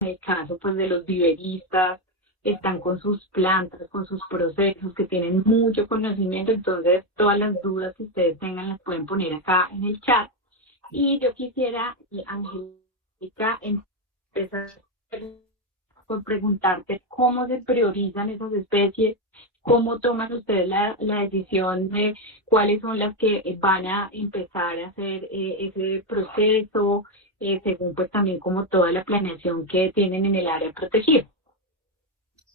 En el caso pues de los viveristas, están con sus plantas, con sus procesos, que tienen mucho conocimiento, entonces todas las dudas que ustedes tengan las pueden poner acá en el chat. Y yo quisiera, Angélica, empezar por preguntarte cómo se priorizan esas especies, cómo toman ustedes la decisión de cuáles son las que van a empezar a hacer ese proceso, según pues también como toda la planeación que tienen en el área protegida.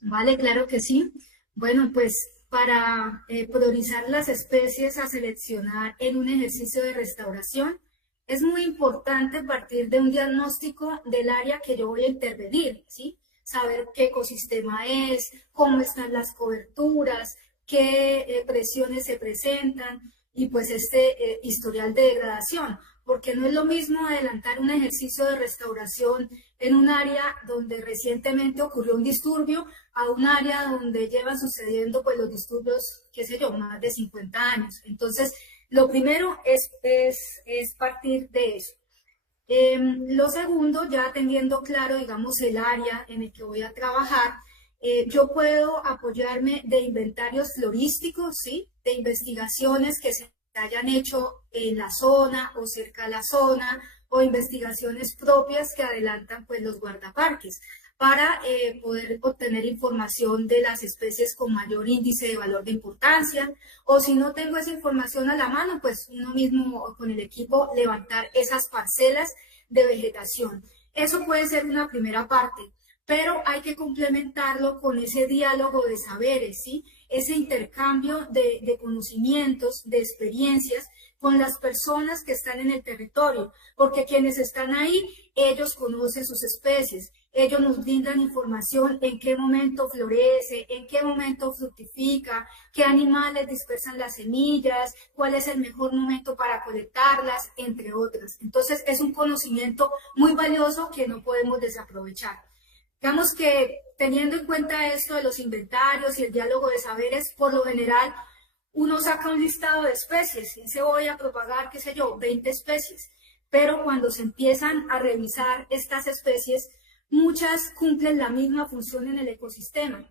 Vale, claro que sí. Bueno, pues para priorizar las especies a seleccionar en un ejercicio de restauración, es muy importante partir de un diagnóstico del área que yo voy a intervenir, ¿sí? Saber qué ecosistema es, cómo están las coberturas, qué presiones se presentan y pues este historial de degradación, porque no es lo mismo adelantar un ejercicio de restauración en un área donde recientemente ocurrió un disturbio a un área donde llevan sucediendo pues los disturbios, qué sé yo, más de 50 años. Entonces, lo primero es partir de eso. Lo segundo, ya teniendo claro, digamos, el área en el que voy a trabajar, yo puedo apoyarme de inventarios florísticos, ¿sí? De investigaciones que se hayan hecho en la zona o cerca de la zona, o investigaciones propias que adelantan pues los guardaparques para poder obtener información de las especies con mayor índice de valor de importancia, o si no tengo esa información a la mano, pues uno mismo con el equipo levantar esas parcelas de vegetación. Eso puede ser una primera parte, pero hay que complementarlo con ese diálogo de saberes, ¿sí? Ese intercambio de conocimientos, de experiencias con las personas que están en el territorio, porque quienes están ahí, ellos conocen sus especies, ellos nos brindan información en qué momento florece, en qué momento fructifica, qué animales dispersan las semillas, cuál es el mejor momento para colectarlas, entre otras. Entonces, es un conocimiento muy valioso que no podemos desaprovechar. Digamos que teniendo en cuenta esto de los inventarios y el diálogo de saberes, por lo general, uno saca un listado de especies y se voy a propagar, qué sé yo, 20 especies. Pero cuando se empiezan a revisar estas especies, muchas cumplen la misma función en el ecosistema.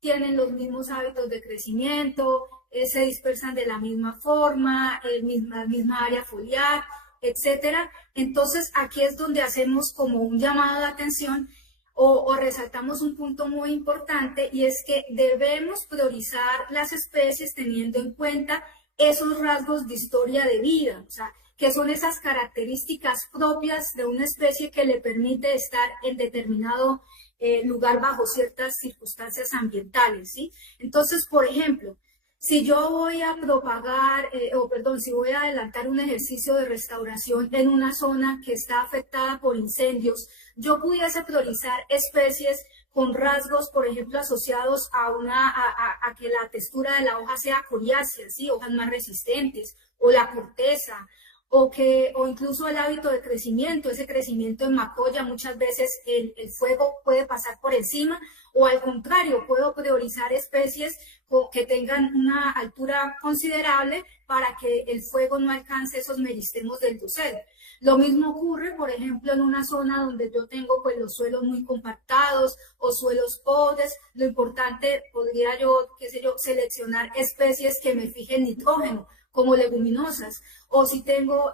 Tienen los mismos hábitos de crecimiento, se dispersan de la misma forma, la misma área foliar, etcétera. Entonces, aquí es donde hacemos como un llamado de atención o resaltamos un punto muy importante, y es que debemos priorizar las especies teniendo en cuenta esos rasgos de historia de vida, o sea, que son esas características propias de una especie que le permite estar en determinado lugar bajo ciertas circunstancias ambientales, ¿sí? Entonces, por ejemplo, si yo voy a propagar, si voy a adelantar un ejercicio de restauración en una zona que está afectada por incendios, yo pudiese priorizar especies con rasgos, por ejemplo, asociados a que la textura de la hoja sea coriácea, ¿sí? Hojas más resistentes, o la corteza, o incluso el hábito de crecimiento, ese crecimiento en macolla, muchas veces el fuego puede pasar por encima, o al contrario, puedo priorizar especies que tengan una altura considerable para que el fuego no alcance esos meristemos del dosel. Lo mismo ocurre, por ejemplo, en una zona donde yo tengo pues los suelos muy compactados o suelos pobres. Lo importante podría yo, qué sé yo, seleccionar especies que me fijen nitrógeno, como leguminosas, o si tengo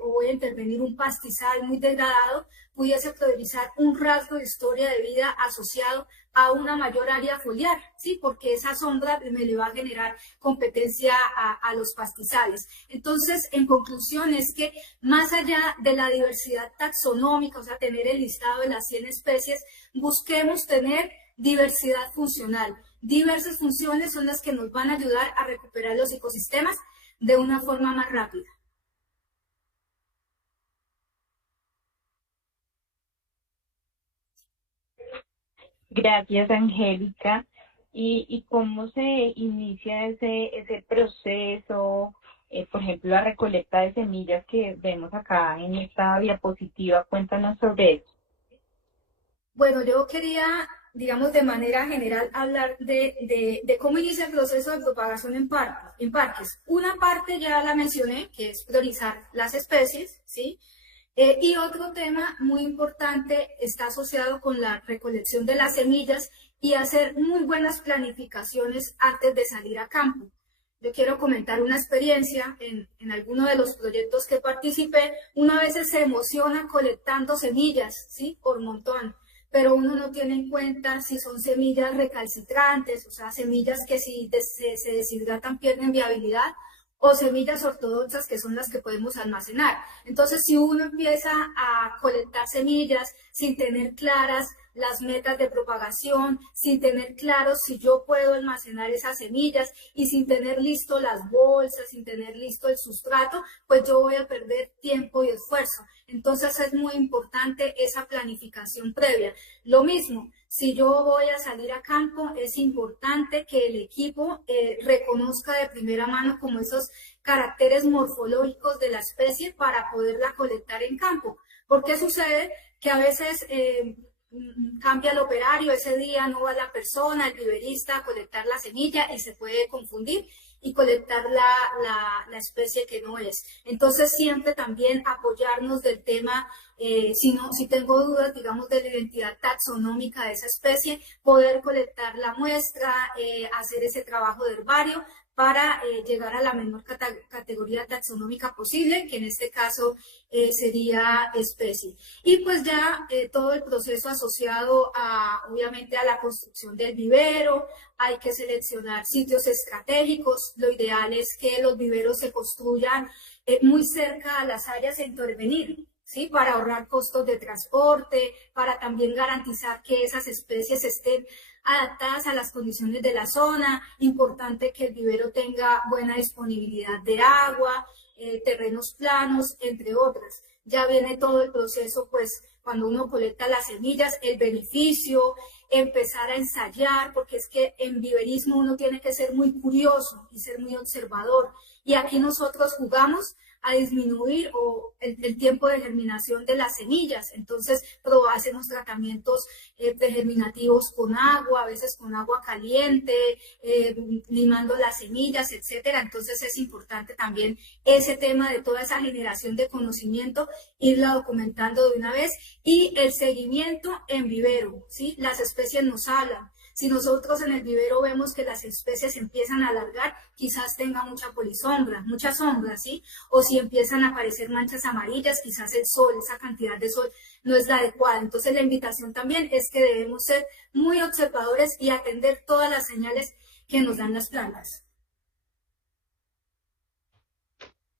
o voy a intervenir un pastizal muy degradado, pudiese priorizar un rasgo de historia de vida asociado a una mayor área foliar, ¿sí? Porque esa sombra me le va a generar competencia a los pastizales. Entonces, en conclusión, es que más allá de la diversidad taxonómica, o sea, tener el listado de las 100 especies, busquemos tener diversidad funcional. Diversas funciones son las que nos van a ayudar a recuperar los ecosistemas de una forma más rápida. Gracias, Angélica. Y cómo se inicia ese proceso? Por ejemplo, la recolecta de semillas que vemos acá en esta diapositiva. Cuéntanos sobre eso. Bueno, yo quería, digamos, de manera general hablar de cómo inicia el proceso de propagación en parques. Una parte ya la mencioné, que es priorizar las especies, ¿sí? Y otro tema muy importante está asociado con la recolección de las semillas y hacer muy buenas planificaciones antes de salir a campo. Yo quiero comentar una experiencia en alguno de los proyectos que participé. Uno a veces se emociona colectando semillas, ¿sí? Por montón, pero uno no tiene en cuenta si son semillas recalcitrantes, o sea, semillas que si se deshidratan pierden viabilidad, o semillas ortodoxas que son las que podemos almacenar. Entonces, si uno empieza a colectar semillas sin tener claras las metas de propagación, sin tener claro si yo puedo almacenar esas semillas y sin tener listo las bolsas, sin tener listo el sustrato, pues yo voy a perder tiempo y esfuerzo. Entonces es muy importante esa planificación previa. Lo mismo, si yo voy a salir a campo, es importante que el equipo reconozca de primera mano como esos caracteres morfológicos de la especie para poderla colectar en campo. ¿Por qué sucede? Que a veces cambia el operario, ese día no va la persona, el viverista, a colectar la semilla y se puede confundir y colectar la especie que no es. Entonces siempre también apoyarnos del tema, si tengo dudas, digamos, de la identidad taxonómica de esa especie, poder colectar la muestra, hacer ese trabajo de herbario para llegar a la menor categoría taxonómica posible, que en este caso sería especie. Y pues ya todo el proceso asociado obviamente a la construcción del vivero, hay que seleccionar sitios estratégicos, lo ideal es que los viveros se construyan muy cerca a las áreas a intervenir, ¿sí? Para ahorrar costos de transporte, para también garantizar que esas especies estén adaptadas a las condiciones de la zona. Importante que el vivero tenga buena disponibilidad de agua, terrenos planos, entre otras. Ya viene todo el proceso, pues, cuando uno colecta las semillas, el beneficio, empezar a ensayar, porque es que en viverismo uno tiene que ser muy curioso y ser muy observador. Y aquí nosotros jugamos a disminuir el tiempo de germinación de las semillas. Entonces, hacemos tratamientos pregerminativos con agua, a veces con agua caliente, limando las semillas, etcétera. Entonces, es importante también ese tema de toda esa generación de conocimiento, irla documentando de una vez, y el seguimiento en vivero, ¿sí? Las especies nos hablan. Si nosotros en el vivero vemos que las especies empiezan a alargar, quizás tenga mucha polisombra, mucha sombra, ¿sí? O si empiezan a aparecer manchas amarillas, quizás el sol, esa cantidad de sol no es la adecuada. Entonces la invitación también es que debemos ser muy observadores y atender todas las señales que nos dan las plantas.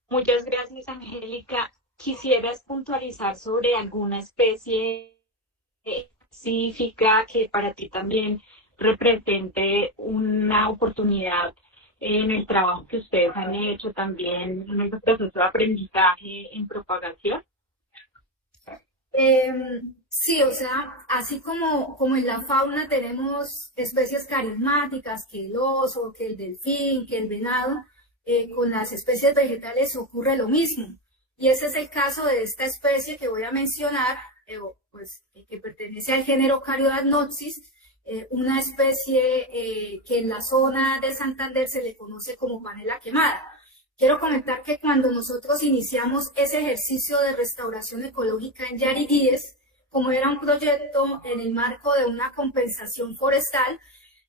Muchas gracias, Angélica. ¿Quisieras puntualizar sobre alguna especie específica que para ti también represente una oportunidad en el trabajo que ustedes han hecho, también en el proceso de aprendizaje en propagación? Sí, o sea, así como en la fauna tenemos especies carismáticas, que el oso, que el delfín, que el venado, con las especies vegetales ocurre lo mismo. Y ese es el caso de esta especie que voy a mencionar, que pertenece al género Caryodacnopsis, una especie que en la zona de Santander se le conoce como panela quemada. Quiero comentar que cuando nosotros iniciamos ese ejercicio de restauración ecológica en Yariguíes, como era un proyecto en el marco de una compensación forestal,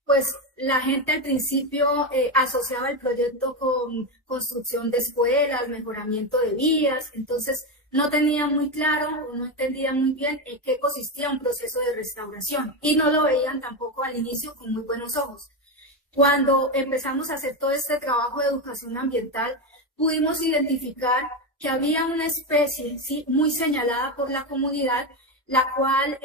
pues la gente al principio asociaba el proyecto con construcción de escuelas, mejoramiento de vías. Entonces no tenía muy claro o no entendía muy bien en qué consistía un proceso de restauración y no lo veían tampoco al inicio con muy buenos ojos. Cuando empezamos a hacer todo este trabajo de educación ambiental, pudimos identificar que había una especie, ¿sí?, muy señalada por la comunidad, la cual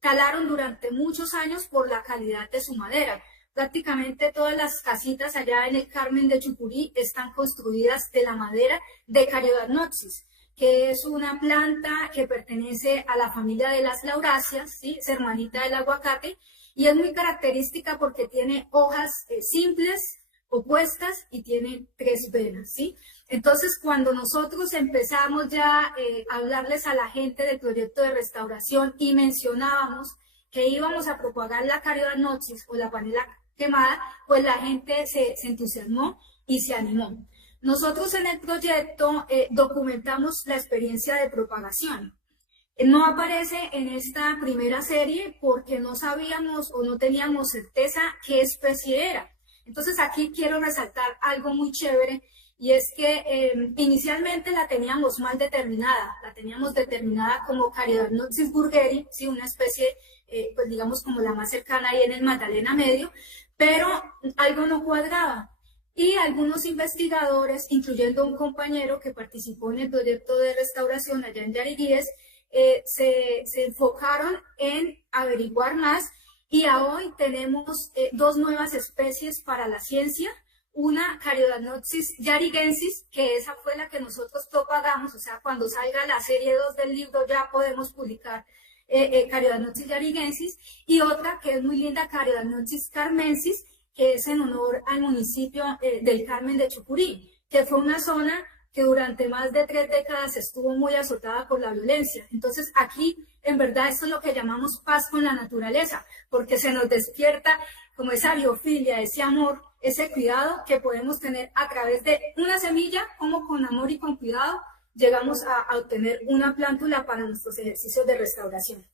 talaron durante muchos años por la calidad de su madera. Prácticamente todas las casitas allá en el Carmen de Chucurí están construidas de la madera de Caryodacnopsis, que es una planta que pertenece a la familia de las lauráceas, ¿sí?, es hermanita del aguacate, y es muy característica porque tiene hojas simples, opuestas, y tiene 3 venas, ¿sí? Entonces, cuando nosotros empezamos ya a hablarles a la gente del proyecto de restauración y mencionábamos que íbamos a propagar la Caryodacnopsis o la panela quemada, pues la gente se entusiasmó y se animó. Nosotros en el proyecto documentamos la experiencia de propagación. No aparece en esta primera serie porque no sabíamos o no teníamos certeza qué especie era. Entonces aquí quiero resaltar algo muy chévere, y es que inicialmente la teníamos mal determinada, la teníamos determinada como Caryodacnopsis burgeri, ¿sí? Una especie, pues digamos como la más cercana ahí en el Magdalena Medio, pero algo no cuadraba. Y algunos investigadores, incluyendo un compañero que participó en el proyecto de restauración allá en Yariguíes, se enfocaron en averiguar más, y a hoy tenemos dos nuevas especies para la ciencia. Una, Caryodacnopsis yariguensis, que esa fue la que nosotros propagamos, o sea, cuando salga la serie 2 del libro ya podemos publicar Caryodacnopsis yariguensis, y otra que es muy linda, Caryodacnopsis carmensis, que es en honor al municipio del Carmen de Chucurí, que fue una zona que durante más de 3 décadas estuvo muy azotada por la violencia. Entonces aquí, en verdad, esto es lo que llamamos paz con la naturaleza, porque se nos despierta como esa biofilia, ese amor, ese cuidado que podemos tener a través de una semilla, como con amor y con cuidado llegamos a obtener una plántula para nuestros ejercicios de restauración.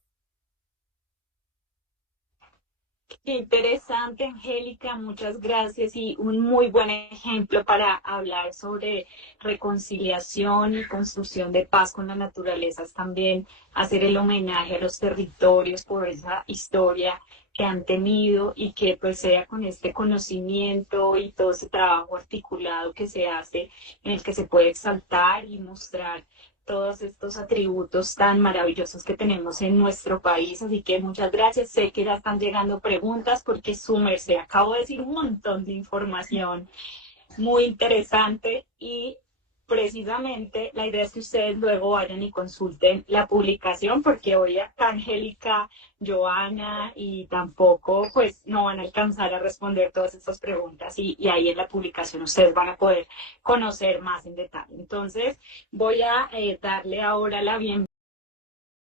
Qué interesante, Angélica, muchas gracias y un muy buen ejemplo para hablar sobre reconciliación y construcción de paz con la naturaleza. Es también hacer el homenaje a los territorios por esa historia que han tenido y que pues sea con este conocimiento y todo ese trabajo articulado que se hace, en el que se puede exaltar y mostrar todos estos atributos tan maravillosos que tenemos en nuestro país. Así que muchas gracias. Sé que ya están llegando preguntas porque su merced acabo de decir un montón de información muy interesante, y precisamente la idea es que ustedes luego vayan y consulten la publicación, porque hoy acá Angélica, Joana y tampoco pues no van a alcanzar a responder todas estas preguntas, y ahí en la publicación ustedes van a poder conocer más en detalle. Entonces voy a darle ahora la bienvenida